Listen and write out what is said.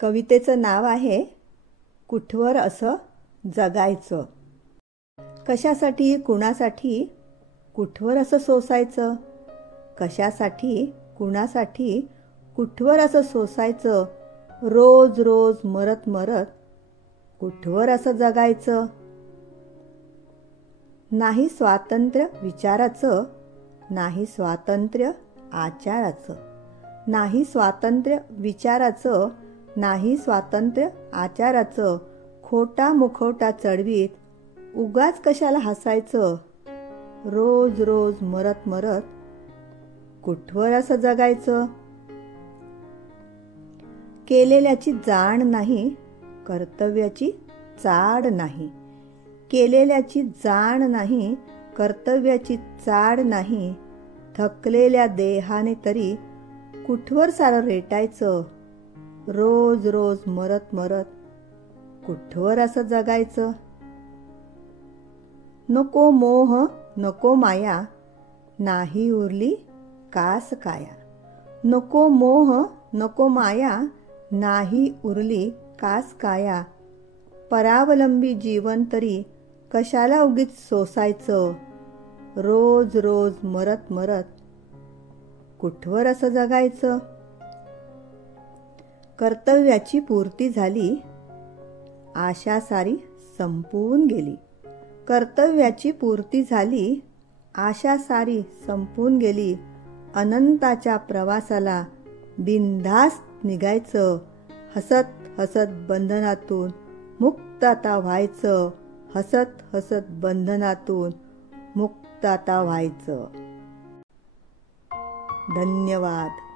कवितेचं नाव आहे कुठवर असं जगायचं. कशासाठी कुणासाठी कुठवर असं सोसायचं, कशासाठी कुणासाठी कुठवर असं सोसायचं, रोज रोज मरत मरत कुठवर असं जगायचं. नाही स्वातंत्र्य विचाराचं, नाही स्वातंत्र्य आचाराचं, नाही स्वातंत्र्य विचाराचं, नाही स्वातंत्र्य आचाराचं. खोटा मुखवटा चढवीत उगाच कशाला हसायचं, रोज रोज मरत मरत कुठवर असं जगायचं. केलेल्याची जाण नाही, कर्तव्याची चाड नाही, केलेल्याची जाण नाही, कर्तव्याची चाड नाही. थकलेल्या देहाने तरी कुठवर सारं रेटायचं, रोज रोज मरत मरत कुठवर असं जगायचं. नको मोह नको माया, नाही उरली कास काया. नको मोह नको माया, नाही उरली कास काया. परावलंबी जीवन तरी कशाला उगीच सोसायचं, रोज रोज मरत मरत कुठवर असं जगायचं. कर्तव्याची पूर्ती झाली, आशा सारी संपून गेली. कर्तव्याची पूर्ती झाली, आशा सारी संपून गेली. अनंताच्या प्रवासाला बिनधास्त निघायचं, हसत हसत बंधनातून मुक्त आता व्हायचं, हसत हसत बंधनातून मुक्त आता व्हायचं. धन्यवाद.